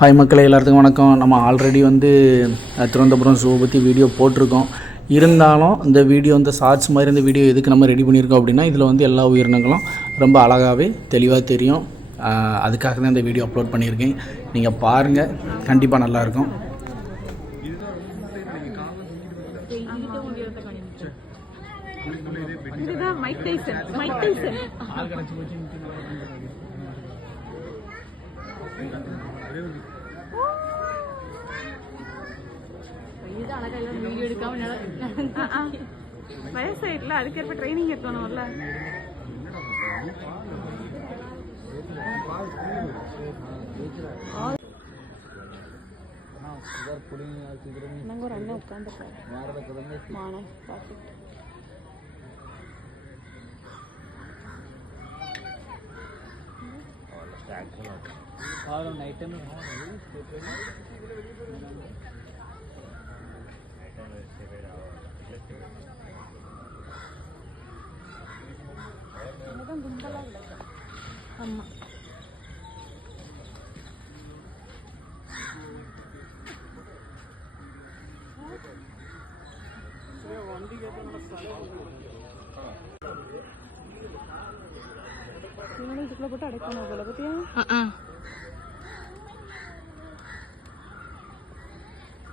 Hi மக்களே எல்லாத்துக்கும் வணக்கம். நம்ம ஆல்ரெடி வந்து திருவனந்தபுரம் ஷூ பற்றி வீடியோ போட்டிருக்கோம். இருந்தாலும் இந்த வீடியோ வந்து ஷார்ட்ஸ் மாதிரி இந்த வீடியோ எதுக்கு நம்ம ரெடி பண்ணியிருக்கோம் அப்படின்னா இதில் வந்து எல்லா உயிரினங்களும் ரொம்ப அழகாகவே தெளிவாக தெரியும். அதுக்காக தான் இந்த வீடியோ அப்லோட் பண்ணியிருக்கேன். நீங்கள் பாருங்கள் கண்டிப்பாக நல்லாயிருக்கும் இதுதான் மைக் டைசன் மைக் டைசன் இது அழகா எல்லாம் வீடியோ எடுக்காம வயசாயிட்டுல அதுக்கேற்ப ட்ரைனிங் எடுக்கணும்ல நாங்க ஒரு அண்ணன் உட்காந்துருக்காரு மானம் பார்த்துட்டு ஆமா இவனும் और आइटम అమ్మ ನೋಡಿ ಇಟ್ಕೊಳ್ಳೋಬಿಟ್ಟು ಅಡಕ್ಕೆ ಹೋಗಲ್ಲ ಗೊತ್ತಾ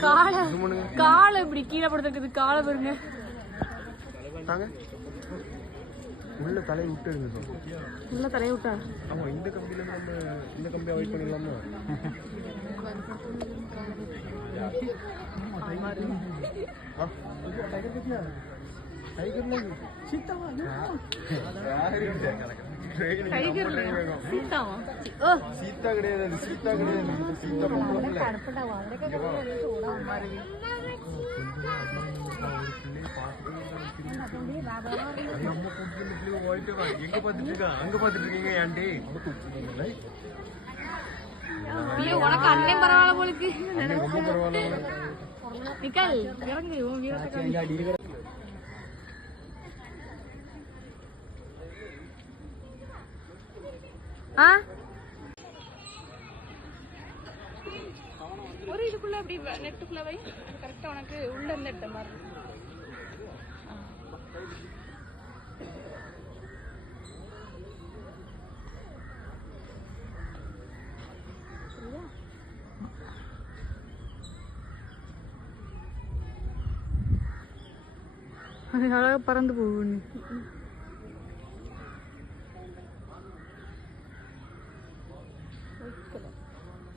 காலை காலை இப்படி கீழே படுத்துருக்குது காலை பாருங்க உள்ள தலையை விட்டு சார் உள்ள தலையை விட்டா ஆமா இந்த கம்பியில நம்ம இந்த கம்பி அவாய்ட் பண்ணிடலாமா டைகர் சீத்தாவா? சீத்தா கிடையாது. எங்க பாத்துட்டு இருக்கா அங்க பாத்துட்டு இருக்கீங்க உனக்கு அண்ணன் பரவாயில்ல போலுக்கு ரொம்ப பரவாயில்ல நிக்கல் இறங்கு உன் வீரத்தை ஆ? ஒரு இதுக்குள்ள அப்படி நெட்டுக்குள்ள வை. கரெக்டா உனக்கு உள்ள இருந்து எடுத்த மாதிரி இருக்கும். அது அழகா பறந்து போகும்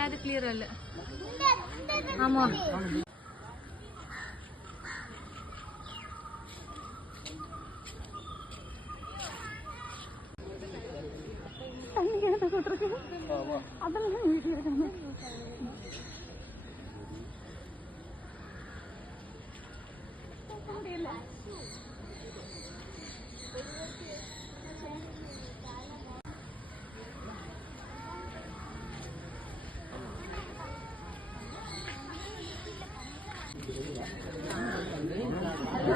അത് ക്ലിയർ അല്ല. ആമോ? അതെല്ലാം വീട്ടിലിരിക്കുന്നത് അറിയില്ല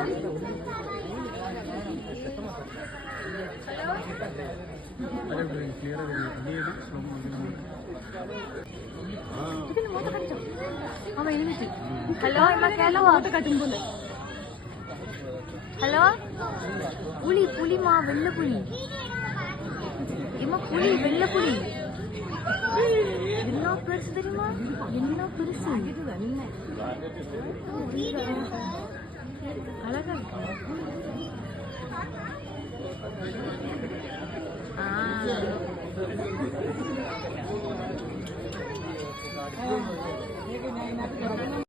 இருக்காங்க அவன் எழுதி ஹலோ இம்மா கேளவா? மூத்த போல ஹலோ புலி புலிமா வெள்ள புலி இம்மா புலி. வெள்ள புலி என்ன பெருசு தெரியுமா? என்ன பெருசு? அழகா